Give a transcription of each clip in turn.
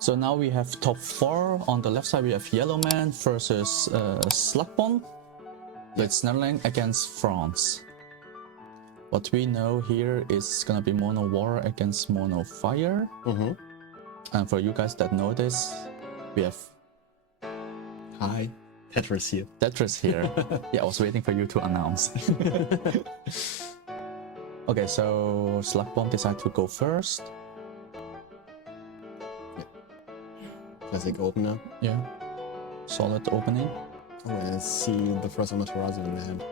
So now we have top 4. On the left side we have Yellowman versus Slaksbon. So it's Netherlands against France. What we know here is gonna be mono water against mono fire. And for you guys that know this, we have Hi, Tetris here. Tetris here. Yeah, I was waiting for you to announce. Okay, so Slaksbon decided to go first. Classic opener. Yeah, solid opening. Oh, I see the first Materia in the hand.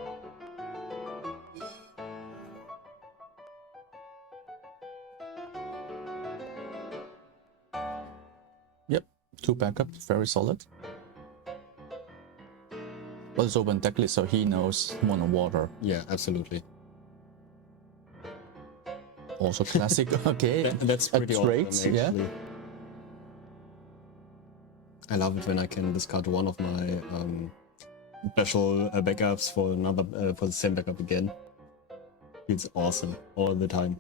Yep, 2 backups, very solid. But it's open deck list, so he knows mono water. Yeah, absolutely. Also classic. Okay, that's pretty awesome, great. actually. Yeah. I love it when I can discard one of my special backups for another for the same backup again. It's awesome all the time.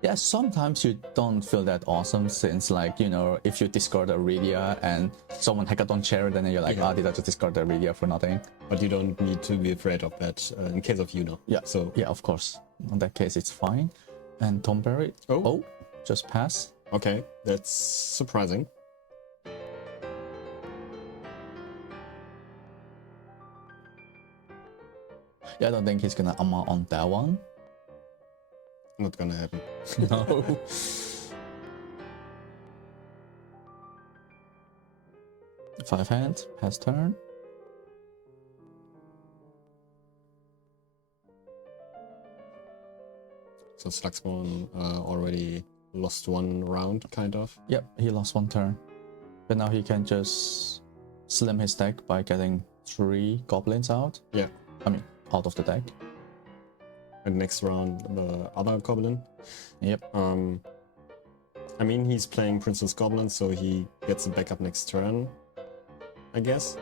Yeah, sometimes you don't feel that awesome since, like, you know, if you discard Aurelia and someone hackathon chair, then you're like, did I just discard Aurelia for nothing? But you don't need to be afraid of that in case of Yuna. Yeah, so yeah, of course. In that case, it's fine. And Tomberry, just pass. Okay, that's surprising. Yeah, I don't think he's gonna Amma on that one. Not gonna happen. No. Five hand, pass turn. So Slaksbon already lost 1 round, kind of. Yep, he lost 1 turn. But now he can just slim his deck by getting 3 goblins out. Yeah. I mean, out of the deck. And next round, the other goblin. Yep. I mean, he's playing Princess Goblin, so he gets a backup next turn, I guess.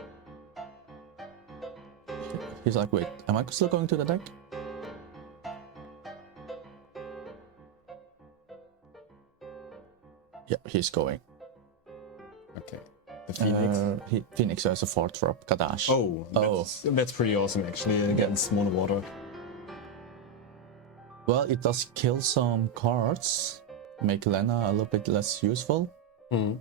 He's like, wait, am I still going to the deck? Yeah, he's going. Okay. The Phoenix. Phoenix has a 4-drop, Kadash. Oh, that's pretty awesome, actually, against mono water. Well, it does kill some cards, make Lena a little bit less useful. But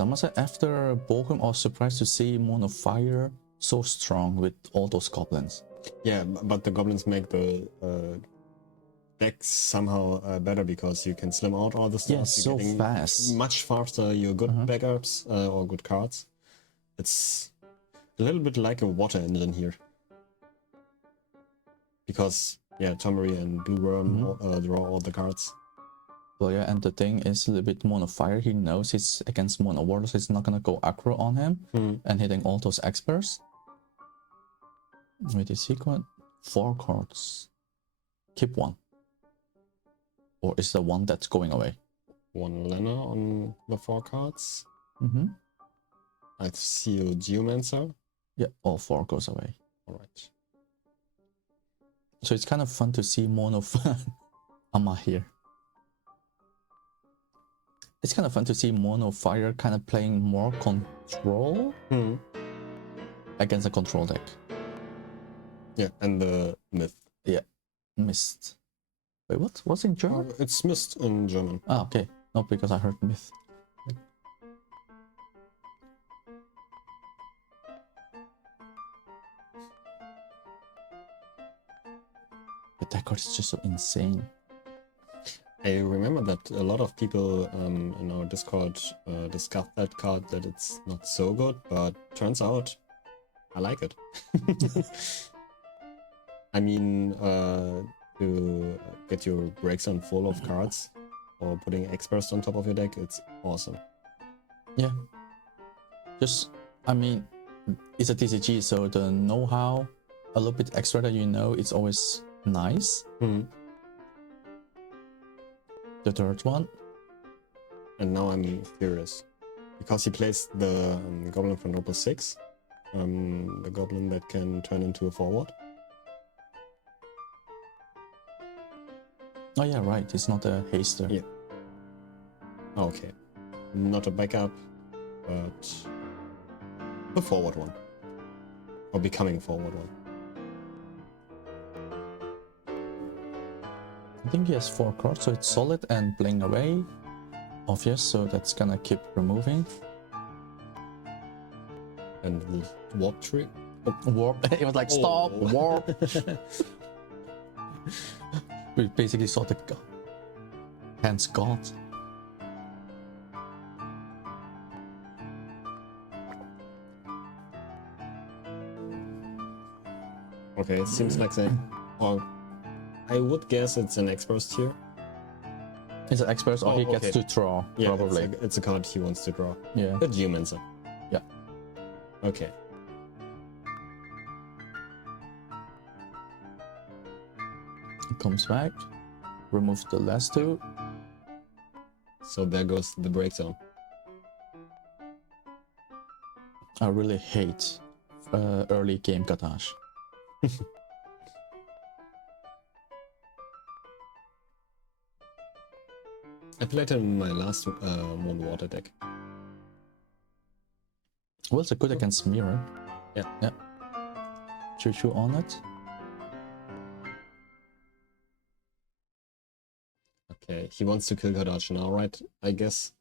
I must say, after Bochum, I was surprised to see Mono Fire so strong with all those goblins. Yeah, but the goblins make the decks somehow better because you can slim out all the stuff. Yeah, so fast. Much faster your good backups or good cards. It's a little bit like a water engine here. Because, yeah, Tomberry and Blue Worm draw all the cards. Well, yeah, and the thing is a little bit Mono Fire. He knows he's against Mono Water, so he's not gonna go aggro on him and hitting all those experts. With the sequence, 4 cards. Keep 1. Or is the one that's going away? 1 Lena on the 4 cards. Mm-hmm. I see you Geomancer. Yeah, all 4 goes away. Alright. So it's kind of fun to see Mono Amma here. It's kind of fun to see Mono Fire kind of playing more control against a control deck. Yeah, and the Myth. Yeah, Mist. Wait, what? What's in German? It's Mist in German. Ah, okay. Not because I heard Myth. The deck card is just so insane. I remember that a lot of people in our Discord discussed that card, that it's not so good, but turns out I like it. I mean, to get your break zone full of cards or putting experts on top of your deck, it's awesome. Yeah. Just, I mean, it's a TCG, so the know-how, a little bit extra that you know, it's always nice. The third one. And now I'm curious, because he plays the goblin from Noble 6, the goblin that can turn into a forward. Oh yeah, right. It's not a haster. Yeah. Okay. Not a backup, but a forward one. Or becoming a forward one. I think he has 4 cards, so it's solid and playing away. Obvious, so that's gonna keep removing. And the warp tree. Warp. It was like, stop, warp. We basically saw the hands god. Okay, it seems like they. Well, I would guess it's an exposed here. It's an expert, or he gets to draw, Yeah, probably. it's a card he wants to draw. Yeah. A Geomancer. Yeah. Okay. Comes back, remove the last 2. So there goes the break zone. I really hate early game Katash. I played him in my last Moon Water deck. Well, it's a good against mirror. Yeah. Yeah. Choo-choo on it. Okay, he wants to kill Kadachi now, right? I guess.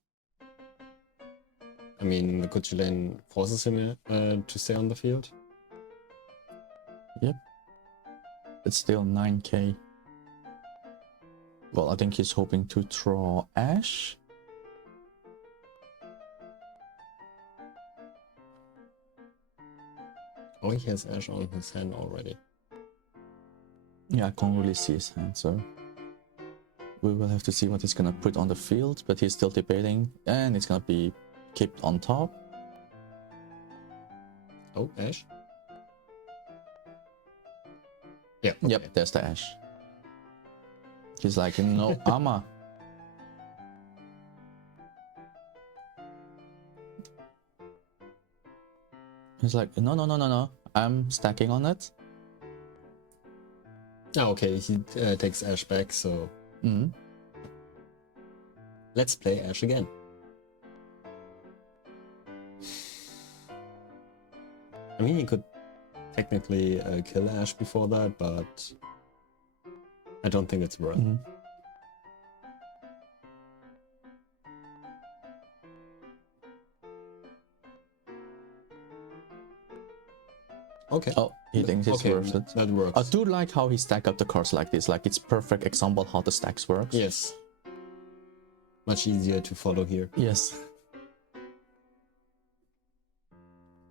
I mean, the Kuchu lane forces him to stay on the field. Yep. It's still 9k. Well, I think he's hoping to draw Ash. Oh, he has Ash on his hand already. Yeah, I can't really see his hand, so we will have to see what he's gonna put on the field, but he's still debating, and it's gonna be kept on top. Oh, Ash? Yeah. Okay. Yep, there's the Ash. He's like, no armor. He's like, no, I'm stacking on it. Ah, okay, he takes Ash back, so Mm-hmm. let's play Ash again. I mean, he could technically kill Ash before that, but I don't think it's worth. Mm-hmm. Okay. Oh, he thinks it's Okay, worth it. that works. I do like how he stack up the cards like this. Like, it's perfect example how the stacks works. Yes. Much easier to follow here. Yes.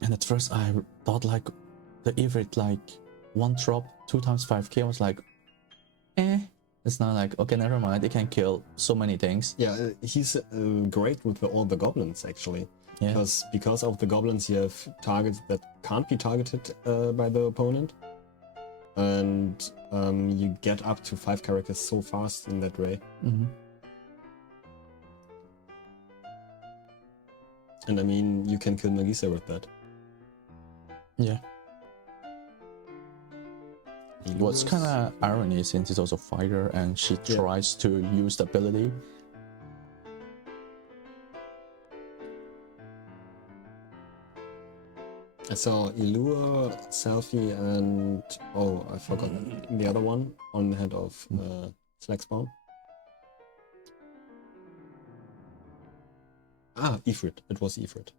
And at first I thought like the Ivrit, like 1 drop 2 times 5k. I was like, it's not like, okay, never mind, it can kill so many things. Yeah, he's great with all the goblins actually. Yeah. Because of the goblins, you have targets that can't be targeted by the opponent, and you get up to 5 characters so fast in that way. Mm-hmm. And I mean, you can kill Magisa with that. Yeah. What's kind of irony, since he's also fighter and she tries to use the ability. I saw Illure, Selfie, and oh, I forgot the other one on the head of Slaksbon. Ah, Ifrit. It was Ifrit.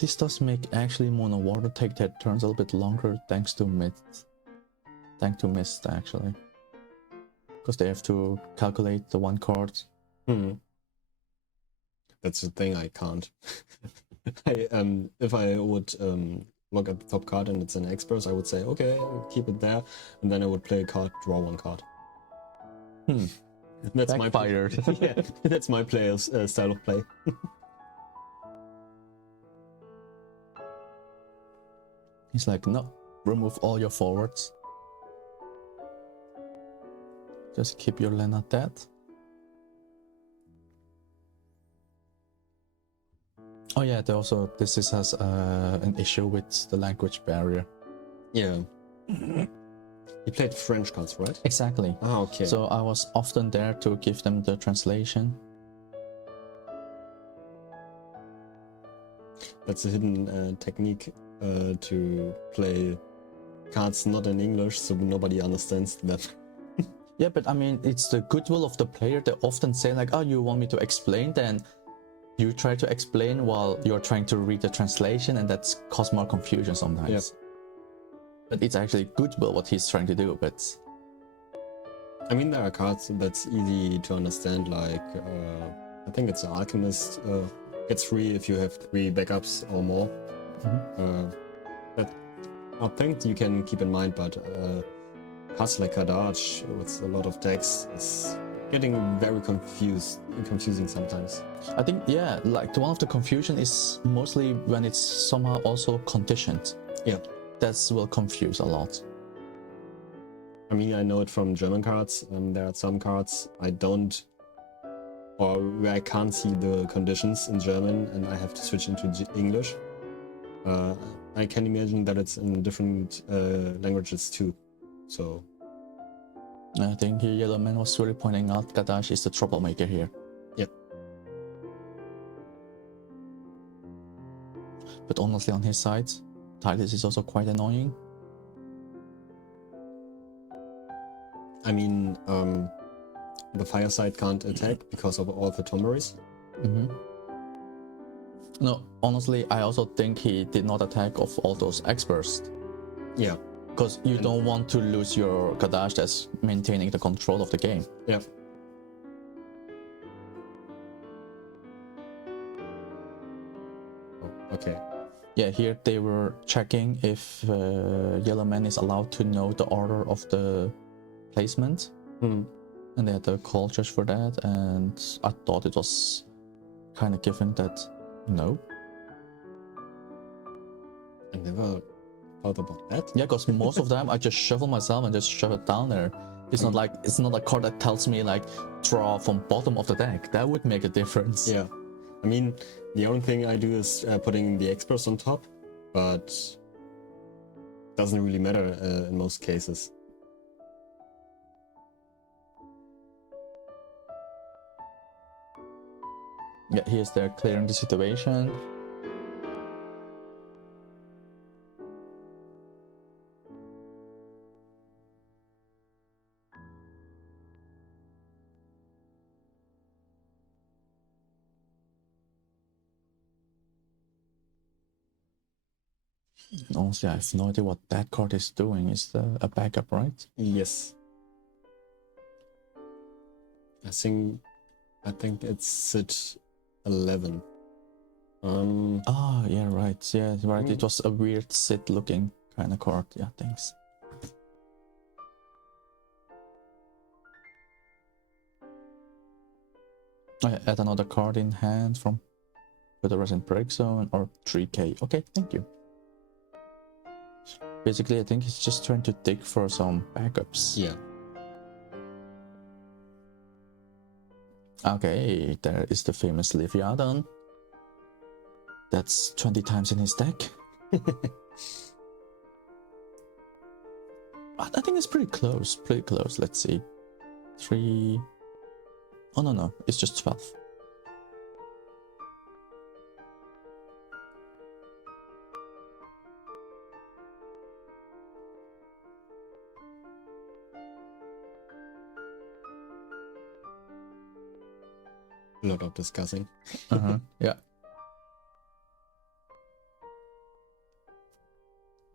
This does make actually Mono Water take that turns a little bit longer thanks to Mist actually. Because they have to calculate the 1 card. That's the thing, I can't. If I would look at the top card and it's an expert, I would say, okay, keep it there, and then I would play a card, draw 1 card. That's Backfired. yeah, that's my player's style of play. He's like, no, remove all your forwards. Just keep your land at that. Oh yeah, this has an issue with the language barrier. Yeah. He played French cards, right? Exactly. Ah, okay. So I was often there to give them the translation. That's a hidden technique to play cards not in English, so nobody understands them. Yeah, but I mean, it's the goodwill of the player. They often say like, oh, you want me to explain? Then you try to explain while you're trying to read the translation, and that's cause more confusion sometimes. Yep. But it's actually goodwill what he's trying to do, but... I mean, there are cards that's easy to understand, like, I think it's Alchemist gets free if you have 3 backups or more. That are things you can keep in mind, but cards like Kadaj with a lot of decks is getting very confusing sometimes. I think, yeah, like one of the confusion is mostly when it's somehow also conditioned. Yeah. That will confuse a lot. I mean, I know it from German cards. There are some cards I don't, or where I can't see the conditions in German and I have to switch into English. I can imagine that it's in different languages too. So I think here Yellowman was really pointing out Kadash is the troublemaker here. Yep. But honestly, on his side, Titus is also quite annoying. I mean, the Fireside can't attack because of all the Tomoris. No, honestly, I also think he did not attack of all those experts. Yeah. Because you don't want to lose your Kadash that's maintaining the control of the game. Yeah. Oh, okay. Yeah, here they were checking if Yellowman is allowed to know the order of the placement. And they had a call just for that, and I thought it was kind of given that no. I never thought about that. Yeah, because most of them I just shuffle myself and just shove it down there. It's not like it's not a card that tells me like draw from bottom of the deck. That would make a difference. Yeah, I mean, the only thing I do is putting the experts on top, but doesn't really matter in most cases. Yeah, here's their clearing the situation. Honestly, I have no idea what that card is doing. Is a backup, right? Yes. I think it's Sit 11. Ah, yeah, right. Yeah, right. It was a weird sit looking kind of card. Yeah, thanks. I add another card in hand from with the Resident Break Zone or 3k. Okay, thank you. Basically, I think he's just trying to dig for some backups. Yeah. Okay, there is the famous Leviathan. That's 20 times in his deck. I think it's pretty close, Let's see. 3... Oh, no, it's just 12. A lot of discussing. Yeah.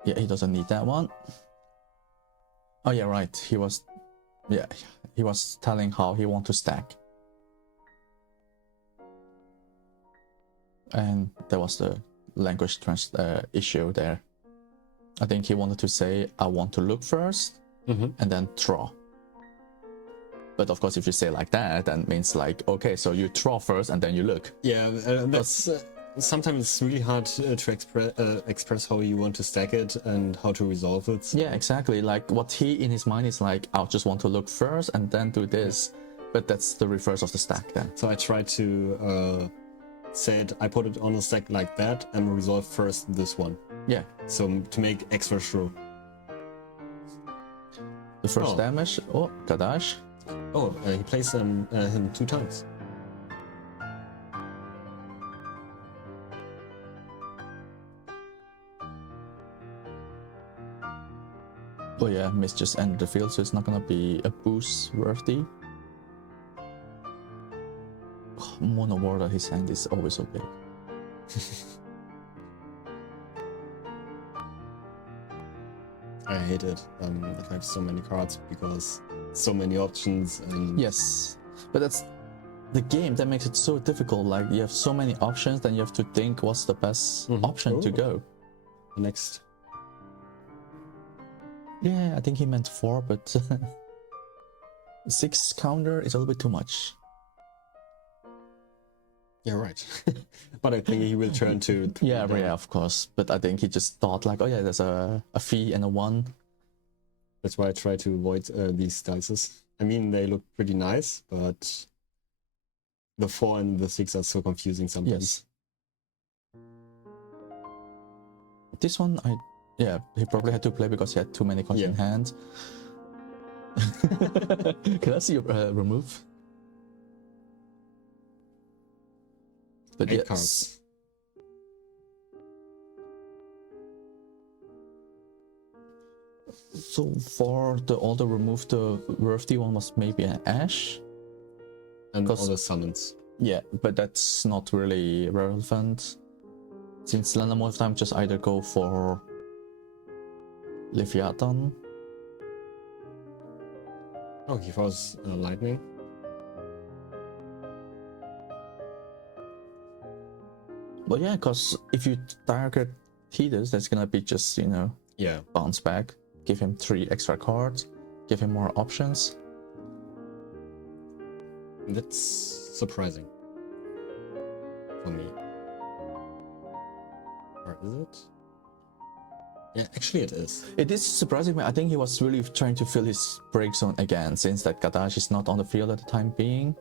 Yeah, he doesn't need that one. Oh yeah, right. He was telling how he wants to stack. And there was the language issue there. I think he wanted to say, I want to look first, and then draw. But of course, if you say like that, that means like, okay, so you draw first and then you look. Yeah, that's sometimes it's really hard to express how you want to stack it and how to resolve it. Yeah, exactly. Like what he in his mind is like, I just want to look first and then do this. But that's the reverse of the stack then. So I tried to say it, I put it on a stack like that and resolve first this one. Yeah. So to make extra sure. The first damage. Oh, Kadash. Oh, he plays him 2 times. Oh yeah, Mist just entered the field, so it's not gonna be a boost worthy. Oh, Mono Ward at his hand is always so big. I hate it if I have so many cards because so many options and yes, but that's the game that makes it so difficult. Like you have so many options, then you have to think what's the best option to go. Next. Yeah, I think he meant 4, but 6 counter is a little bit too much. You're right. But I think he will turn to yeah, of course. But I think he just thought like, oh yeah, there's a fee and a 1. That's why I try to avoid these dices. I mean, they look pretty nice, but the 4 and the 6 are so confusing sometimes. Yes. This one, yeah, he probably had to play because he had too many cards in hand. Can I see your remove? But 8 cards. So for the order remove, the worthy one was maybe an Ash. And all the summons. Yeah, but that's not really relevant. Since Lana most of the time just either go for Leviathan. Oh, he was lightning. But yeah, because if you target Tidus, that's gonna be just, you know, bounce back, give him 3 extra cards, give him more options. That's surprising for me. Or is it? Yeah, actually it is. It is surprising, but I think he was really trying to fill his break zone again, since that Kadash is not on the field at the time being.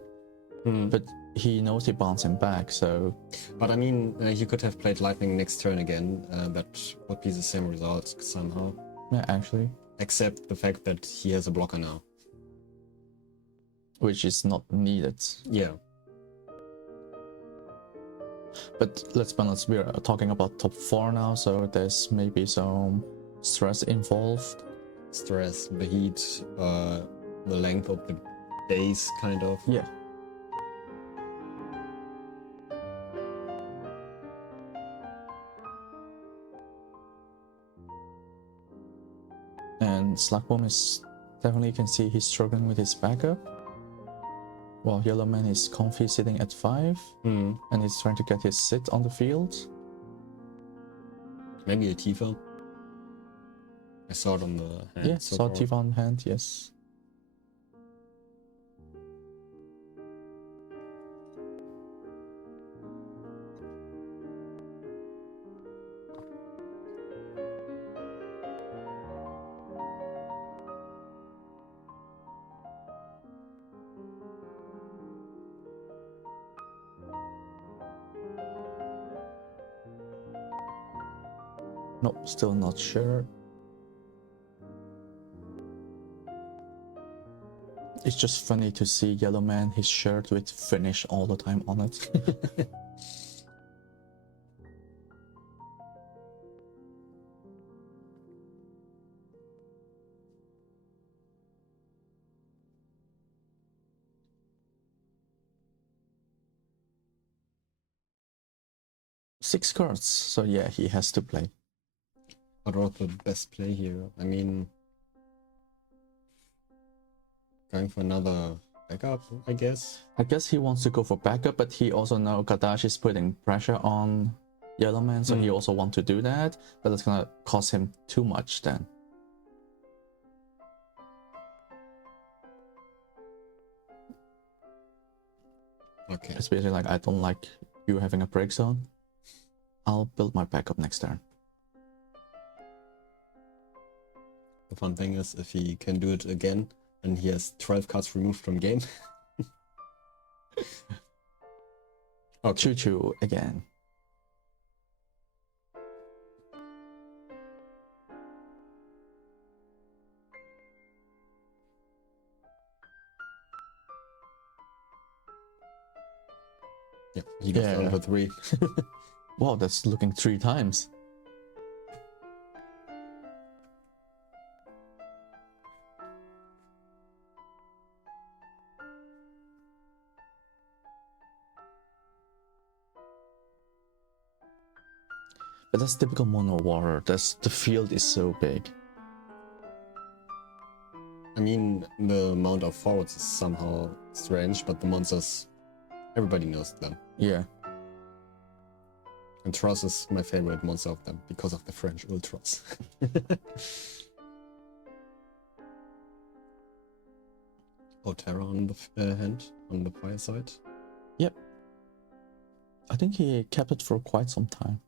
But he knows he bounced him back, so... But I mean, he could have played Lightning next turn again, that would be the same result somehow. Yeah, actually. Except the fact that he has a blocker now. Which is not needed. Yeah. But let's be honest, we're talking about top 4 now, so there's maybe some stress involved. Stress, the heat, the length of the base, kind of. Yeah. And Slaksbon is definitely, you can see he's struggling with his backup. While Yellowman is comfy sitting at 5, and he's trying to get his sit on the field. Maybe a Tifa. I saw it on the hand. Yeah, saw Tifa on hand, yes. Nope, still not sure. It's just funny to see Yellowman, his shirt with finish all the time on it. Six cards, so yeah, he has to play. What was the best play here? I mean, going for another backup, I guess. I guess he wants to go for backup, but he also knows Kadash is putting pressure on Yellowman, so he also wants to do that, but it's gonna cost him too much then. Okay. It's basically like, I don't like you having a break zone. I'll build my backup next turn. The fun thing is, if he can do it again, and he has 12 cards removed from game. Okay. Choo-choo again. Yeah, he goes down to 3. Wow, that's looking 3 times. But that's typical mono war. The field is so big. I mean, the amount of forwards is somehow strange, but the monsters, everybody knows them. Yeah. And Tross is my favorite monster of them because of the French ultras. Oh, Terra on the hand, on the fire side. Yep. I think he kept it for quite some time.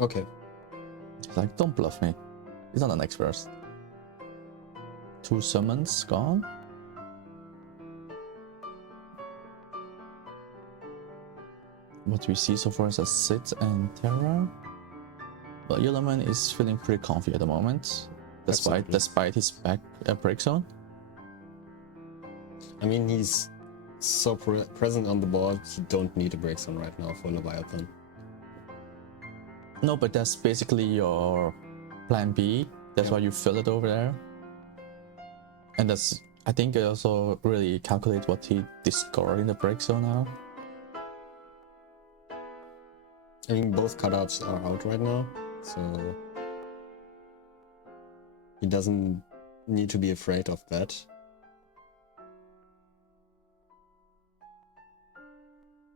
Okay. He's like, don't bluff me. He's not an expert. 2 summons gone. What we see so far is a Sit and Terra. But Yellowman is feeling pretty comfy at the moment, despite his back break zone. I mean, he's so present on the board, you don't need a break zone right now for Leviathan. No, but that's basically your plan B. That's why you fill it over there. And that's, I think, also really calculate what he discarded in the break zone now. I mean, both cutouts are out right now, so he doesn't need to be afraid of that.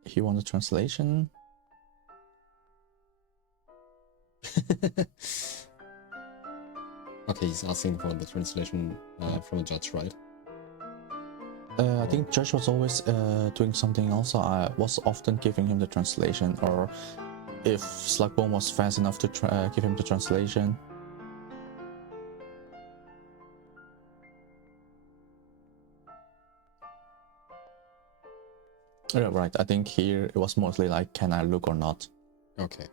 He won the translation. Okay, he's asking for the translation from a judge, right? I think Judge was always doing something else, so I was often giving him the translation, or if Slaksbon was fast enough to give him the translation. Yeah, right, I think here it was mostly like, can I look or not? Okay.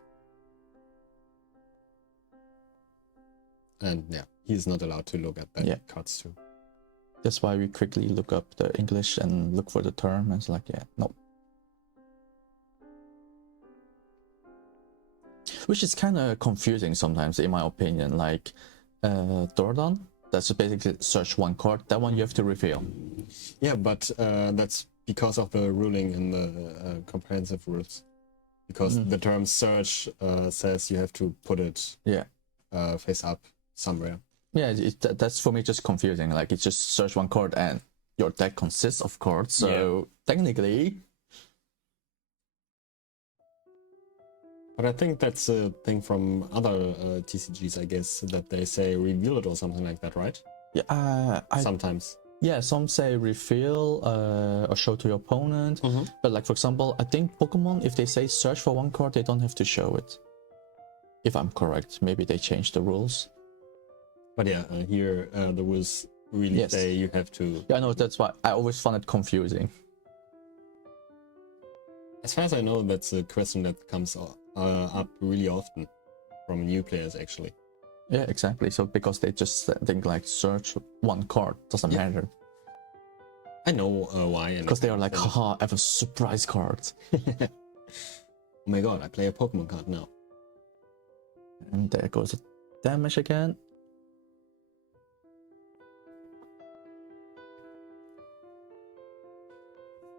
And yeah, he's not allowed to look at that cards too. That's why we quickly look up the English and look for the term, and it's like, yeah, no. Which is kind of confusing sometimes, in my opinion. Like, Dordon, that's basically search 1 card. That one you have to reveal. Yeah, but that's because of the ruling in the comprehensive rules. Because the term search says you have to put it face up somewhere. Yeah, that's for me just confusing. Like, it's just search 1 card and your deck consists of cards. So technically... But I think that's a thing from other TCGs, I guess, that they say reveal it or something like that, right? Yeah, sometimes. Yeah, some say reveal or show to your opponent. But like, for example, I think Pokemon, if they say search for 1 card, they don't have to show it. If I'm correct, maybe they changed the rules. But yeah, here the rules really say you have to... Yeah, I know, that's why I always found it confusing. As far as I know, that's a question that comes up really often from new players, actually. Yeah, exactly. So because they just think like search 1 card, doesn't matter. I know why. Because they are like, haha, I have a surprise card. Oh my god, I play a Pokemon card now. And there goes the damage again.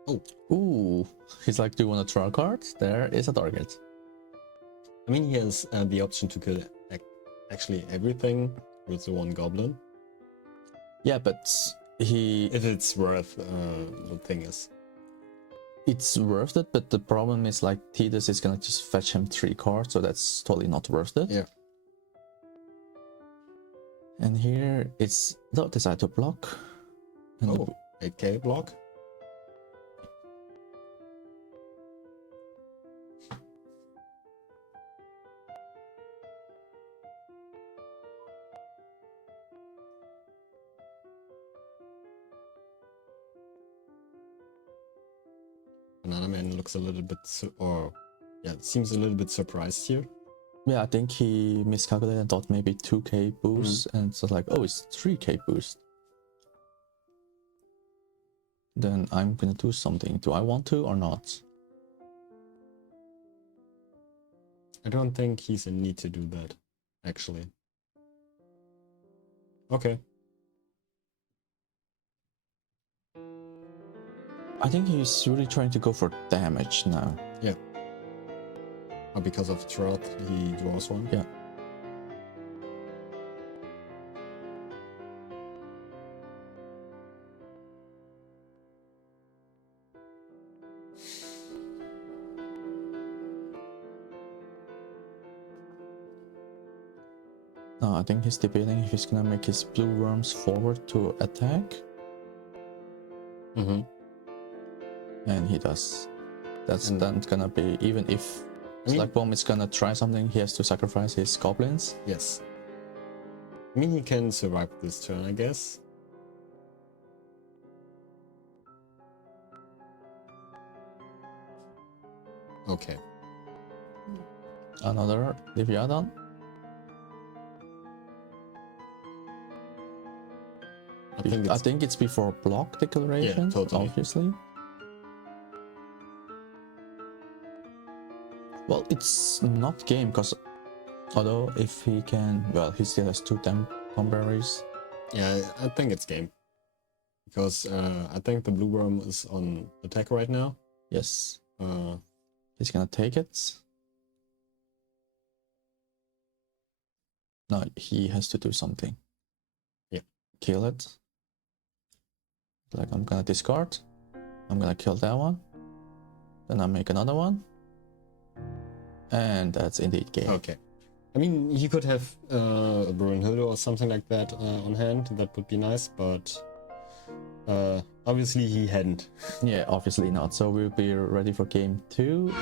Oh. Ooh. He's like, do you want to draw a card? There is a target. I mean, he has the option to kill actually everything with the 1 goblin. Yeah, but he... If it's worth, the thing is. It's worth it, but the problem is like Tidus is gonna just fetch him 3 cards, so that's totally not worth it. Yeah. And here it's don't decide to block. And Oh, 8k block. Banana Man looks a little bit, seems a little bit surprised here. yeah, I think he miscalculated and thought maybe 2k boost, and it's like, oh, it's 3k boost. Then I'm gonna do something. Do I want to or not? I don't think he's in need to do that, actually. Okay. I think he's really trying to go for damage now. Yeah. Oh, because of Drought, he draws one? Yeah. No, I think he's debating if he's gonna make his blue worms forward to attack. Mm-hmm. And he does. That's then gonna be, even if Slaksbon is gonna try something, he has to sacrifice his goblins. Yes. I mean, he can survive this turn, I guess. Okay. Another Leviathan. I think it's before block declaration, yeah, totally. obviously. Well, it's not game, because although if he can, well, he still has 2 Tomberries. Yeah, I think it's game. Because I think the blue worm is on attack right now. Yes. He's gonna take it. No, he has to do something. Yeah. Kill it. Like, I'm gonna discard. I'm gonna kill that one. Then I make another one. And that's indeed game. Okay. I mean, he could have a Brunhilde or something like that on hand. That would be nice, but obviously he hadn't. Yeah, obviously not. So we'll be ready for game 2.